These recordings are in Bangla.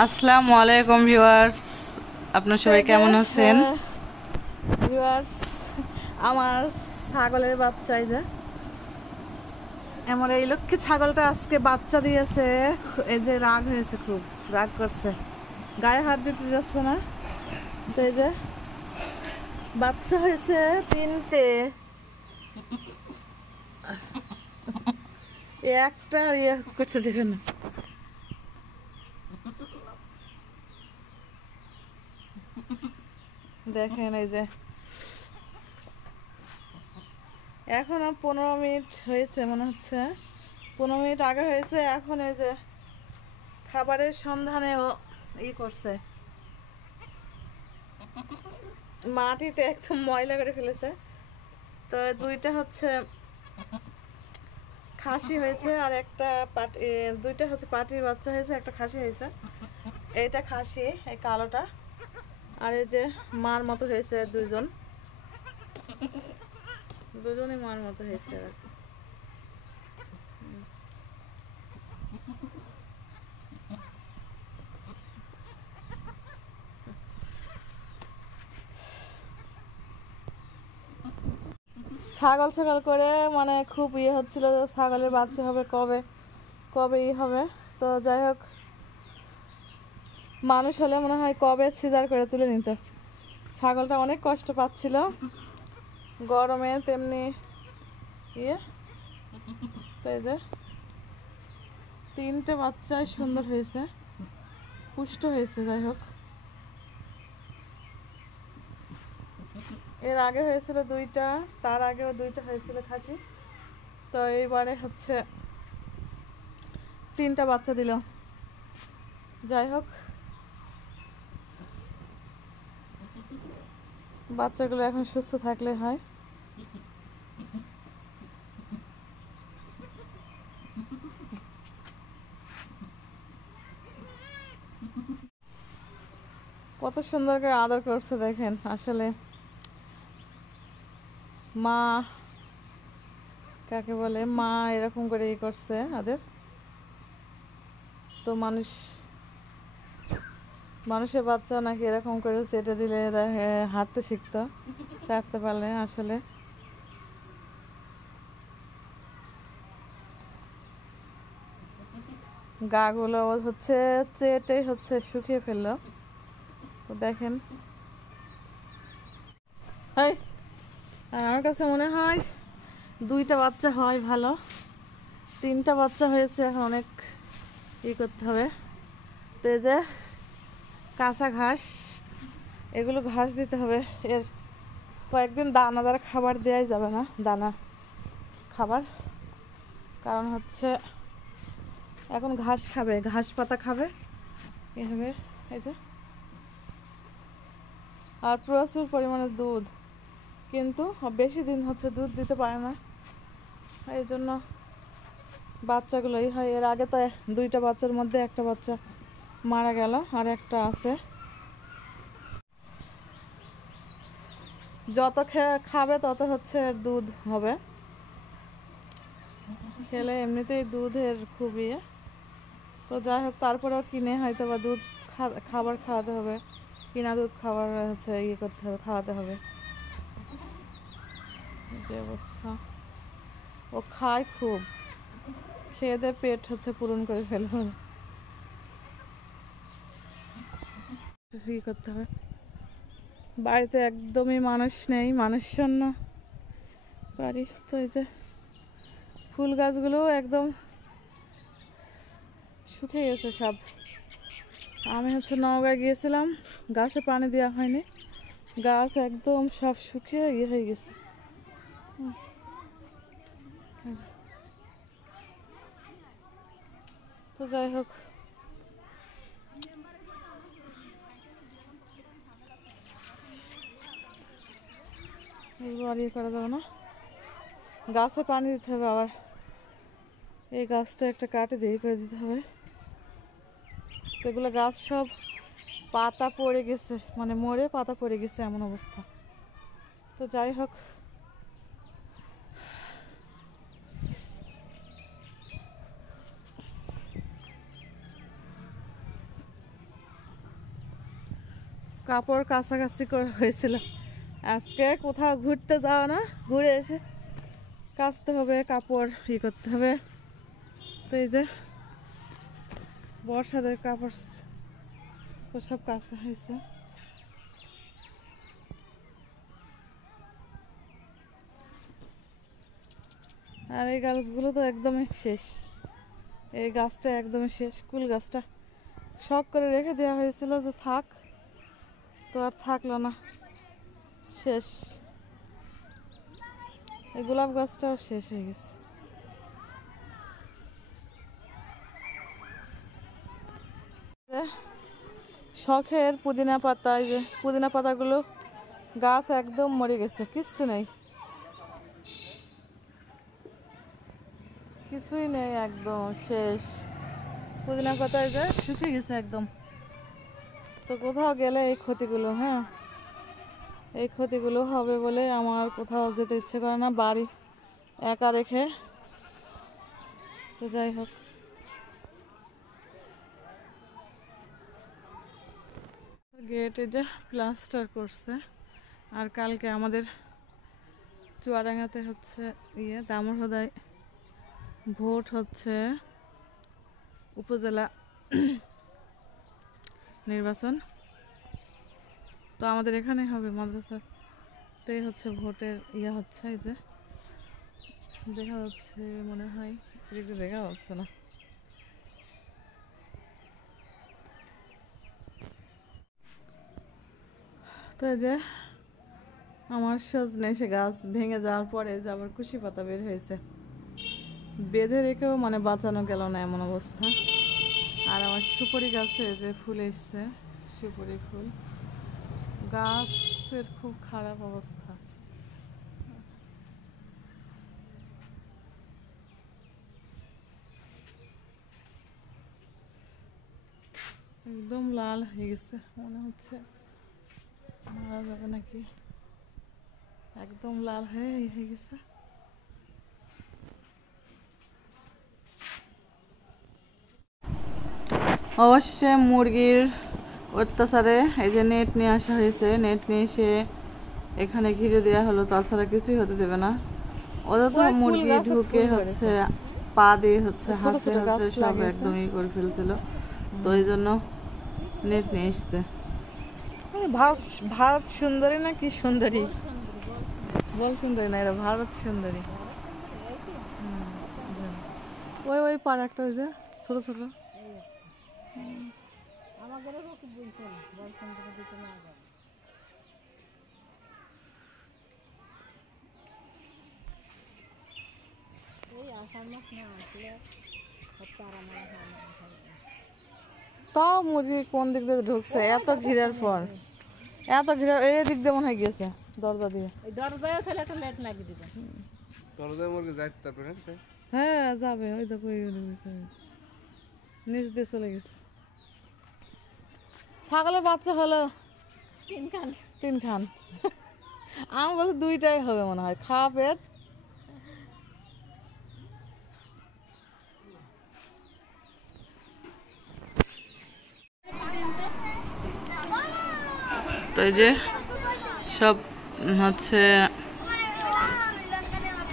আসসালামু আলাইকুম ভিউয়ার্স, আপনারা সবাই কেমন আছেন? ভিউয়ার্স, আমার ছাগলের বাচ্চা এই যে আমার এই লক্ষ্মী ছাগলটা আজকে বাচ্চা দিয়েছে। এই যে রাগ হয়েছে, খুব রাগ করছে, গায়ে হাত দিতে যাচ্ছে না। তো এই যে বাচ্চা হয়েছে 3টে, একটা ইয়ে করতে দেবে না। দেখেন এই যে এখনো 15 মিনিট হয়েছে, মনে হচ্ছে 15 মিনিট আগে হয়েছে। এখন এই যে খাবারের সন্ধানে ও করছে, মাটিতে একদম ময়লা করে ফেলেছে। তো দুইটা হচ্ছে খাসি হয়েছে আর একটা দুইটা হচ্ছে পাটির বাচ্চা হয়েছে, একটা খাসি হয়েছে। এইটা খাসি, এই কালোটা। আর এই যে মার মতো হয়েছে দুজনই মার মতো হয়েছে। ছাগল ছাগল করে মানে খুব হচ্ছিল যে ছাগলের বাচ্চা হবে, কবে কবে হবে। তো যাই হোক, মানুষ হলে মনে হয় কবে সিজার করে তুলে নিত। ছাগলটা অনেক কষ্ট পাচ্ছিল গরমে, তেমনি তো এই যে 3টে বাচ্চাই সুন্দর হয়েছে, পুষ্ট হয়েছে। যাই হোক, এর আগে হয়েছিল 2টা, তার আগেও 2টা হয়েছিল খাসি। তো এইবারে হচ্ছে 3টা বাচ্চা দিল। যাই হোক, বাচ্চাগুলো এখন সুস্থ থাকলে হয়। কত সুন্দর করে আদর করছে দেখেন। আসলে মা কাকে বলে, মা এরকম করে করছে আদর। তো মানুষের বাচ্চা নাকি এরকম করে চেটে দিলে হাঁটতে শিখতো, চাটতে পারলে। আসলে গাগুলো হচ্ছে চেটে হচ্ছে শুকিয়ে ফেললো। তো দেখেন, আমার কাছে মনে হয় 2টা বাচ্চা হয় ভালো, 3টা বাচ্চা হয়েছে, এখন অনেক করতে হবে। তো এই যে কাঁচা ঘাস, এগুলো ঘাস দিতে হবে। এর কয়েকদিন দানাদার খাবার দেওয়াই যাবে না, দানা খাবার। কারণ হচ্ছে এখন ঘাস খাবে, ঘাস পাতা খাবে এভাবে। এই যে আর প্রচুর পরিমাণে দুধ, কিন্তু বেশি দিন হচ্ছে দুধ দিতে পারে না, এই জন্য বাচ্চাগুলোই হয়। এর আগে তো 2টা বাচ্চার মধ্যে একটা বাচ্চা মারা গেল, আর একটা আছে। যত খাবে তত হচ্ছে দুধ হবে, খেলে এমনিতেই দুধের খুব তো যাই হোক, তারপরেও কিনে হয়তো বা দুধ খাবার খাওয়াতে হবে, কিনা দুধ খাবার হচ্ছে করতে হবে, খাওয়াতে হবে। যে অবস্থা, ও খায় খুব, খেয়ে দিয়ে পেট হচ্ছে পূরণ করে ফেলবে, করতে হবে। বাড়িতে একদমই মানুষ নেই, মানুষ শূন্য বাড়ি। তো এই যে ফুল গাছগুলো একদম শুকিয়ে গেছে সব। আমি হচ্ছে নওগাঁ গিয়েছিলাম, গাছে পানি দেওয়া হয়নি, গাছ একদম সব শুকিয়ে হয়ে গেছে। তো যাই হোক, আর করা যাবে না, গাছে পানি দিতে হবে। আবার এই গাছটা একটা কাটে দিয়ে করে দিতে হবে। এগুলো গাছ সব পাতা পড়ে গেছে, মানে মরে পাতা পড়ে গেছে, এমন অবস্থা। তো যাই হোক, কাপড় কাছাকাছি করা হয়েছিল। আজকে কোথাও ঘুরতে যাওয়া না, ঘুরে এসে কাচতে হবে, কাপড় করতে হবে। তো এই যে বর্ষাদের কাপড় সব কাচা হয়েছে। আর এই গাছগুলো তো একদমই শেষ, এই গাছটা একদমই শেষ। কুল গাছটা শখ করে রেখে দেওয়া হয়েছিল যে থাক, তো আর থাকলো না, শেষ। এই গোলাপ গাছটাও শেষ হয়ে গেছে। শখের পুদিনা পাতা, এই যে পুদিনা পাতাগুলো গাছ একদম মরে গেছে, কিচ্ছু নেই, কিছুই নেই, একদম শেষ। পুদিনা পাতা এই যে শুকিয়ে গেছে একদম। তো কোথাও গেলে এই ক্ষতিগুলো, হ্যাঁ এই ক্ষতিগুলো হবে বলে আমার কোথাও যেতে ইচ্ছে করে না, বাড়ি একা রেখে। তো যাই হোক, গেটে যে প্লাস্টার করছে। আর কালকে আমাদের চুয়াডাঙ্গাতে হচ্ছে দামোহদায় ভোট হচ্ছে, উপজেলা নির্বাচন। তো আমাদের এখানে হবে মাদ্রাসাতেই হচ্ছে ভোটের হচ্ছে। এই যে দেখা যাচ্ছে, মনে হয় এদিকে দেখা যাচ্ছে না। তো এই যে আমার সজনে সে গাছ ভেঙে যাওয়ার পরে যে আবার কুশি পাতা বের হয়েছে, বেঁধে রেখেও মানে বাঁচানো গেল না, এমন অবস্থা। আর আমার সুপারি গাছে যে ফুল এসছে, সুপারি ফুল, গাছের খুব খারাপ অবস্থা। একদম লাল হয়ে গেছে, মনে হচ্ছে মারা যাবে নাকি, একদম লাল হয়ে গেছে। অবশ্যই মুরগির অত্যাচারে এই যে নেট নিয়ে আসা হয়েছে, নেট নিয়ে এসে এখানে ঘিরে দেওয়া হলো, তাছাড়া কিছুই হতে দেবে না। ওদের তো মুরগি ঢুকে হচ্ছে পা দিয়ে হচ্ছে হাঁচড়ে হাঁচড়ে সব একদমই করে ফেলছিল, তো এই জন্য নেট নিয়ে এসছে। ভারত সুন্দরী না কি সুন্দরী, বল সুন্দরী না, এরা ভারত সুন্দরী। ওই পার একটা ওই যে ছোট ছোট, তাও মুরগি কোন দিক দিয়ে ঢুকছে এত ঘিরার পর, এত ঘিরার এই দিক দিয়ে মনে হয় গিয়েছে দরজা দিয়ে। হ্যাঁ যাবে, ওই দেখো নিচ দিয়ে চলে গেছে। ছাগলের বাচ্চা হলো তিনখান আমার বলতে দুইটাই হবে মনে হয়, খাওয়া পেট। তো এই যে সব হচ্ছে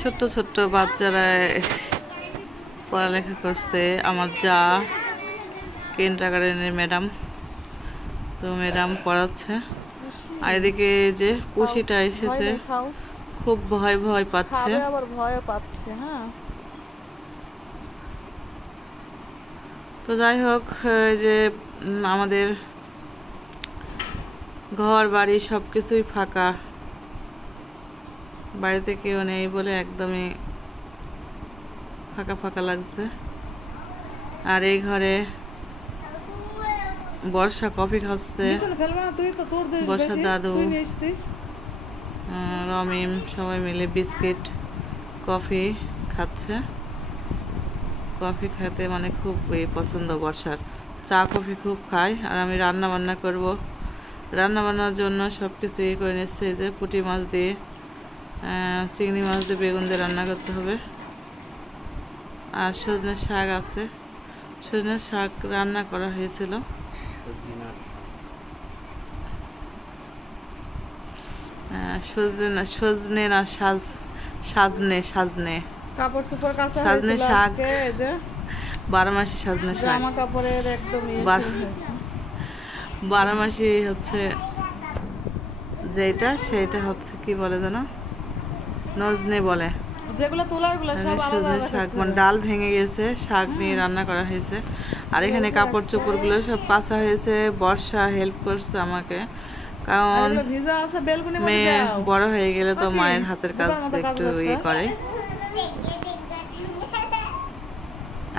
ছোট্ট ছোট্ট বাচ্চারা পড়ালেখা করছে। আমার যা কিন্ডারগার্টেনের ম্যাডাম, তো ম্যাডাম পড়াচ্ছে। আর এদিকে যে পুষিটা এসেছে, খুব ভয় ভয় পাচ্ছে, আবার ভয় পাচ্ছে। হ্যাঁ, তো যাই হোক, যে আমাদের ঘর বাড়ি সব কিছুই ফাঁকা, বাড়িতে কেউ নেই বলে একদমই ফাঁকা ফাঁকা লাগছে। আর এই ঘরে বর্ষা কফি খাচ্ছে, বর্ষার দাদু, রমিম সবাই মিলে বিস্কিট কফি খাচ্ছে। কফি খেতে মানে খুব পছন্দ বর্ষার, চা কফি খুব খায়। আর আমি রান্না বান্না করব, রান্না বান্নার জন্য সব কিছু করে নিচ্ছে। এই যে পুঁটি মাছ দিয়ে, চিংড়ি মাছ দিয়ে, বেগুন দিয়ে রান্না করতে হবে। আর সজনের শাক আছে, সজনের শাক রান্না করা হয়েছিল। সজনে সজনে না সাজনে সাজনে কাপড় চোপড় কাঁচা সাজনে হয়েছিল শাক। আজকে, এই যে 12 মাসি সাজনে শাক। জামা কাপড়ের একদম বার- শুরু হয়েছে। 12 মাসি হচ্ছে যেটা সেটা হচ্ছে কি বলে যেন, নজনে বলে। যেগুলো তোলার গুলো সব আলাদা সজনে আলাদা শাক করতে মানে হবে। ডাল ভেঙে গেছে, শাক নিয়ে রান্না করা হয়েছে। আর এখানে কাপড় চোপড়গুলো সব কাঁচা হয়েছে, বর্ষা হেল্প করছে আমাকে, আর কারণ এগুলো ভিজা আছে, বেলকুনির মধ্যে মেয়ে দাও। বড় হয়ে গেলে তো পাখি, মায়ের হাতের কাজ বোকার মতো কাজ একটু করছে। করে।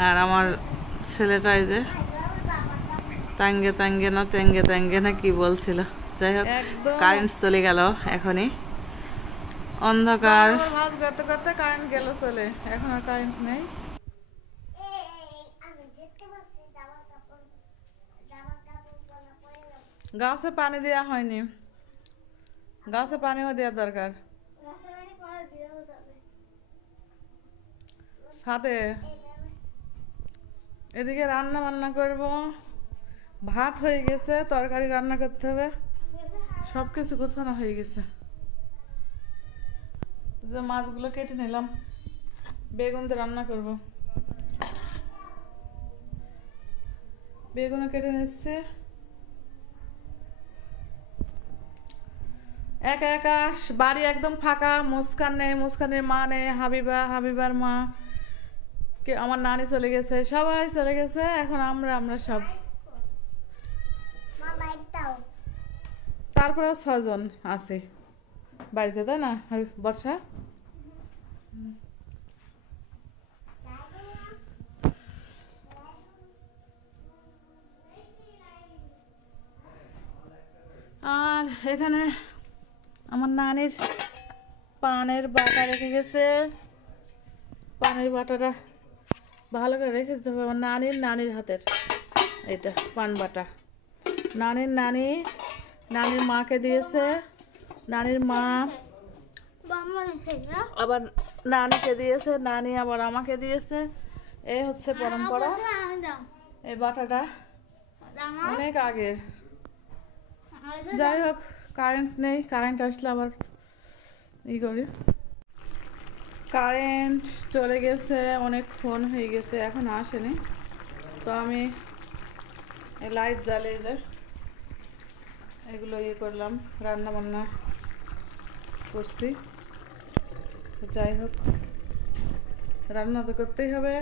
আর আমার ছেলেটা এই যে তাঙ্গে তাঙ্গে না তেঙ্গে তেঙ্গে না কি বলছিল, যাই হোক একদম। কারেন্ট চলে গেল এখনই, অন্ধকার। আবার ভাঁজ করতে করতে কারেন্ট গেল চলে, এখন আর কারেন্ট নেই। গাছে পানি দেওয়া হয়নি, গাছে পানিও দেওয়ার দরকার। সাথে এদিকে রান্না বান্না করব, ভাত হয়ে গেছে, তরকারি রান্না করতে হবে, সব কিছু গোছানো হয়ে গেছে। যে মাছগুলো কেটে নিলাম, বেগুন দিয়ে রান্না করব। বেগুনও কেটে নিচ্ছে। একা একা বাড়ি একদম ফাঁকা, মুস্কান নেই, মুস্কানের মা নেই, হাবিবার মা, কে আমার নানি চলে গেছে, সবাই চলে গেছে, এখন আমরা সব। তারপরেও 6 জন আছে বাড়িতে, তাই না বর্ষা? আর এখানে আমার নানির পানের বাটা রেখে গেছে, পানের বাটাটা ভালো করে রেখে দিতে হবে। আমার নানির হাতের এটা পান বাটা, নানির মাকে দিয়েছে, নানির মা আবার নানিকে দিয়েছে, নানি আবার আমাকে দিয়েছে। এই হচ্ছে পরম্পরা। এই বাটাটা অনেক আগের। যাই হোক, কারেন্ট নেই, কারেন্ট আসলে আবার করি। কারেন্ট চলে গেছে, অনেকক্ষণ হয়ে গেছে, এখন আসেনি। তো আমি লাইট জ্বালিয়ে যে এগুলো করলাম, রান্না বান্না করছি। যাই হোক, রান্না তো করতেই হবে।